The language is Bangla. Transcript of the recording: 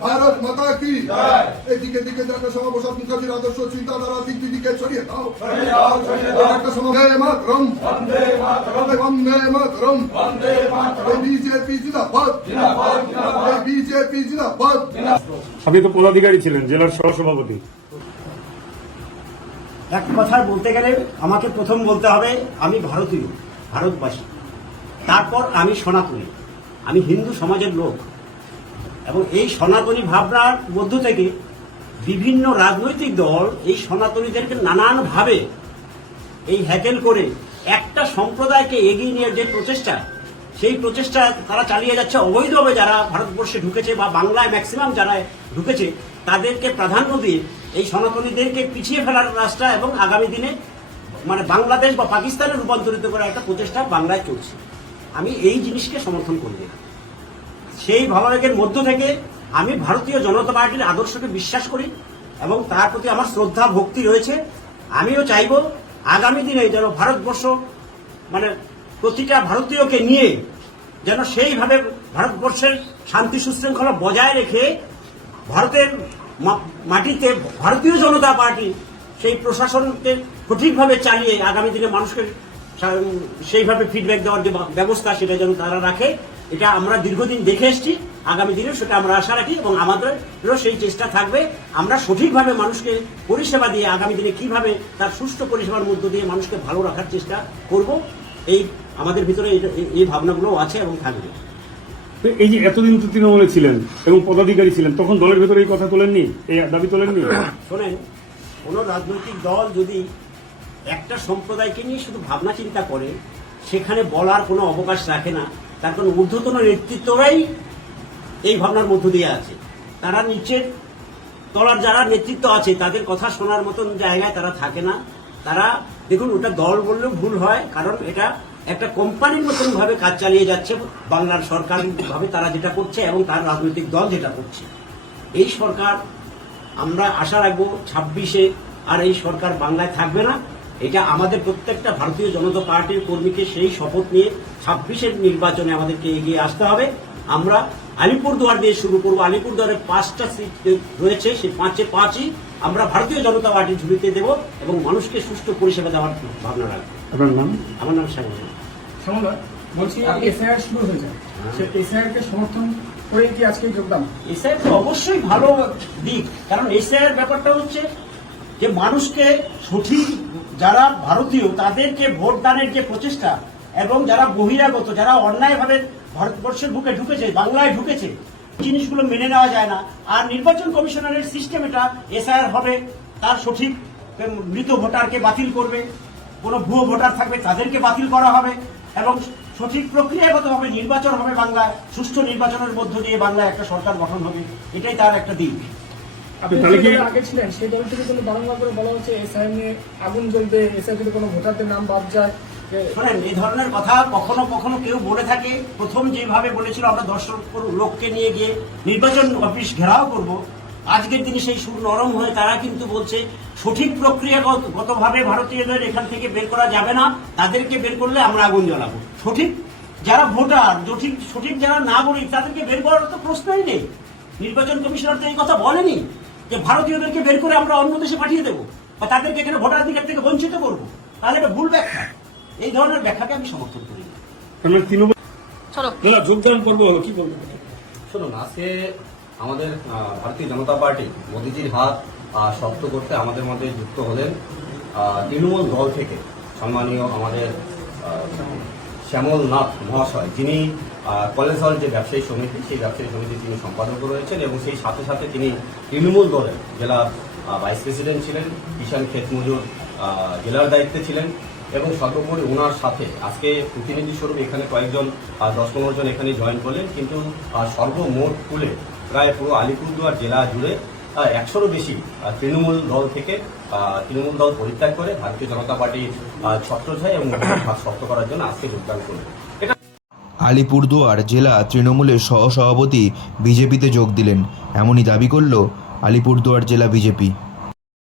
ভারত মাতা কি? এদিকে দিকে একটা সমাবেশ মুখার্জির আদর্শ, চিন্তাধারা, দিক দিকে ছড়িয়ে দাও। একটা সমাবেশ মাতরম। বন্দে মাতরম। বিজেপি জিন্দাবাদ। বিজেপি জিন্দাবাদ। আপনি তো পদাধিকারী ছিলেন, জেলার সহসভাপতি। এক কথায় বলতে গেলে আমাকে প্রথম বলতে হবে, আমি ভারতীয়, ভারতবাসী। তারপর আমি সনাতনী, আমি হিন্দু সমাজের লোক। এবং এই সনাতনী ভাবনার মধ্য থেকে বিভিন্ন রাজনৈতিক দল এই সনাতনীদেরকে নানানভাবে এই হ্যাকেল করে একটা সম্প্রদায়কে এগিয়ে নিয়ে যে প্রচেষ্টা সেই প্রচেষ্টা তারা চালিয়ে যাচ্ছে। অবৈধভাবে যারা ভারতবর্ষে ঢুকেছে বা বাংলায় ম্যাক্সিমাম যারা ঢুকেছে, তাদেরকে প্রাধান্য দিয়ে এই সনাতনীদেরকে পিছিয়ে ফেলার রাস্তা এবং আগামী দিনে মানে বাংলাদেশ বা পাকিস্তানে রূপান্তরিত করার একটা প্রচেষ্টা বাংলায় চলছে। আমি এই জিনিসকে সমর্থন করি না। সেই ভাবাবেগের মধ্য থেকে আমি ভারতীয় জনতা পার্টির আদর্শকে বিশ্বাস করি এবং তার প্রতি আমার শ্রদ্ধা, ভক্তি রয়েছে। আমিও চাইব আগামী দিনে যেন ভারতবর্ষ মানে প্রতিটা ভারতীয়কে নিয়ে যেন সেইভাবে ভারতবর্ষের শান্তি সুশৃঙ্খলা বজায় রেখে ভারতের মাটিতে ভারতীয় জনতা পার্টি সেই প্রশাসনকে সঠিকভাবে চালিয়ে আগামী দিনে মানুষকে সেইভাবে ফিডব্যাক দেওয়ার যে ব্যবস্থা সেটা যেন তারা রাখে, এটা আমরা দীর্ঘদিন দেখে এসেছি। আগামী দিনে সেটা আমরা আশা রাখি এবং আমাদেরও সেই চেষ্টা থাকবে। আমরা সঠিকভাবে মানুষকে পরিষেবা দিয়ে আগামী দিনে কীভাবে তার সুষ্ঠু পরিষেবার মধ্য দিয়ে মানুষকে ভালো রাখার চেষ্টা করব, এই আমাদের ভিতরে এই- ভাবনাগুলো আছে এবং থাকবে। এই যে এতদিন তো তৃণমূলে ছিলেন এবং পদাধিকারী ছিলেন তখন দলের ভেতরে এই কথা তোলেননি? এই দাবি তোলেননি? শোনেন কোনো রাজনৈতিক দল যদি একটা সম্প্রদায়কে নিয়ে শুধু ভাবনা চিন্তা করে সেখানে বলার কোনো অবকাশ রাখে না তার কোনো ঊর্ধ্বতন নেতৃত্বরাই এই ভাবনার মধ্য দিয়ে আছে। তারা নিচের তলার যারা নেতৃত্ব আছে তাদের কথা শোনার মতন জায়গায় তারা থাকে না। তারা দেখুন ওটা দল বললেও ভুল হয় কারণ এটা একটা কোম্পানির মতন ভাবে কাজ চালিয়ে যাচ্ছে, বাংলার সরকার ভাবে তারা যেটা করছে এবং তার রাজনৈতিক দল যেটা করছে। এই সরকার, আমরা আশা রাখব ছাব্বিশে আর এই সরকার বাংলায় থাকবে না। এটা আমাদের প্রত্যেকটা ভারতীয় জনতা পার্টির কর্মীকে সেই শপথ নিয়ে ছাব্বিশের নির্বাচনে আমাদেরকে এগিয়ে আসতে হবে। আমরা আলিপুরদুয়ার দিয়ে শুরু করব। আলিপুরদুয়ারে পাঁচটা সিট রয়েছে, সেই পাঁচে পাঁচই আমরা ভারতীয় জনতা পার্টির ঝুলিতে দেব এবং মানুষকে সুষ্ঠু পরিষেবা দেওয়ার ভাবনা রাখব। আপনার নাম? আমার নাম শাহিন সমন্বয় বলছি এসআইআর শুরু হয়েছে সে এসআইআর কে সমর্থন করে কি আজকে যোগদান? এসআইআর তো অবশ্যই ভালো দিক কারণ এসআইআর ব্যাপারটা হচ্ছে যে মানুষকে সঠিক যারা ভারতীয় তাদেরকে ভোট দানের যে প্রচেষ্টা এবং যারা বহিরাগত যারা অন্যায়ভাবে ভারতবর্ষের বুকে ঢুকেছে বাংলায় ঢুকেছে জিনিসগুলো মেনে নেওয়া যায় না। আর নির্বাচন কমিশনারের সিস্টেম এটা এসআইআর হবে তার সঠিক মৃত ভোটারকে বাতিল করবে। কোনো ভুয়ো ভোটার থাকবে তাদেরকে বাতিল করা হবে এবং সঠিক প্রক্রিয়াগতভাবে নির্বাচন হবে বাংলায় সুষ্ঠু নির্বাচনের মধ্য দিয়ে বাংলায় একটা সরকার গঠন হবে এটাই তার একটা দিক। আপনি তাহলে যে কি- দলের আগে ছিলেন সেই দল থেকে কিন্তু বারংবার করে বলা হচ্ছে এসআইআর নিয়ে আগুন জ্বলবে এসআইআর যদি কোনো ভোটারদের নাম বাদ যায়। যে- শোনেন এই ধরনের কথা কখনো কখনো কেউ বলে থাকে। প্রথম যেভাবে বলেছিল আমরা দর্শক লোককে নিয়ে গিয়ে নির্বাচন অফিস ঘেরাও করব। আজকের দিনে সেই সুর নরম হয়ে তারা কিন্তু বলছে সঠিক প্রক্রিয়াগতভাবে ভারতীয়দের এখান থেকে বের করা যাবে না তাদেরকে বের করলে আমরা আগুন জ্বালাবো। সঠিক? যারা ভোটার সঠিক সঠিক যারা নাগরিক তাদেরকে বের করার তো প্রশ্নই নেই। নির্বাচন কমিশনার তো এই কথা বলেনি যে ভারতীয়দেরকে বের করে আমরা অন্য দেশে পাঠিয়ে দেবো বা তাদেরকে এখানে ভোটাধিকার থেকে বঞ্চিত করব। তাহলে এটা ভুল ব্যাখ্যা। এই ধরনের ব্যাখ্যাকে আমি সমর্থন করি না। তৃণমূল চলো। না যোগদান পর্ব হলো কি শুনুন আজকে আমাদের ভারতীয় জনতা পার্টি মোদিজির হাত শক্ত করতে আমাদের মধ্যে যুক্ত হলেন তৃণমূল দল থেকে সম্মানীয় আমাদের শ্যামল নাথ মহাশয়, যিনি কলেজ হল যে ব্যবসায়ী সমিতি, সেই ব্যবসায়ী সমিতি তিনি সম্পাদক রয়েছেন এবং সেই সাথে সাথে তিনি তৃণমূল দলের জেলা ভাইস প্রেসিডেন্ট ছিলেন কিষাণ ক্ষেত মজুর জেলার দায়িত্বে ছিলেন এবং সর্বোপরি ওনার সাথে আজকে প্রতিনিধি স্বরূপ এখানে কয়েকজন দশ পনেরো জন এখানে জয়েন করলেন, কিন্তু সর্বমোট তুলে প্রায় পুরো আলিপুরদুয়ার জেলা জুড়ে একশোরও বেশি তৃণমূল দল থেকে তৃণমূল দল পরিত্যাগ করে ভারতীয় জনতা পার্টি ছত্রছায় এবং শক্ত করার জন্য আজকে যোগদান করবে। আলিপুরদুয়ার জেলা তৃণমূলের সহসভাপতি বিজেপিতে যোগ দিলেন। এমনই দাবি করল আলিপুরদুয়ার জেলা বিজেপি।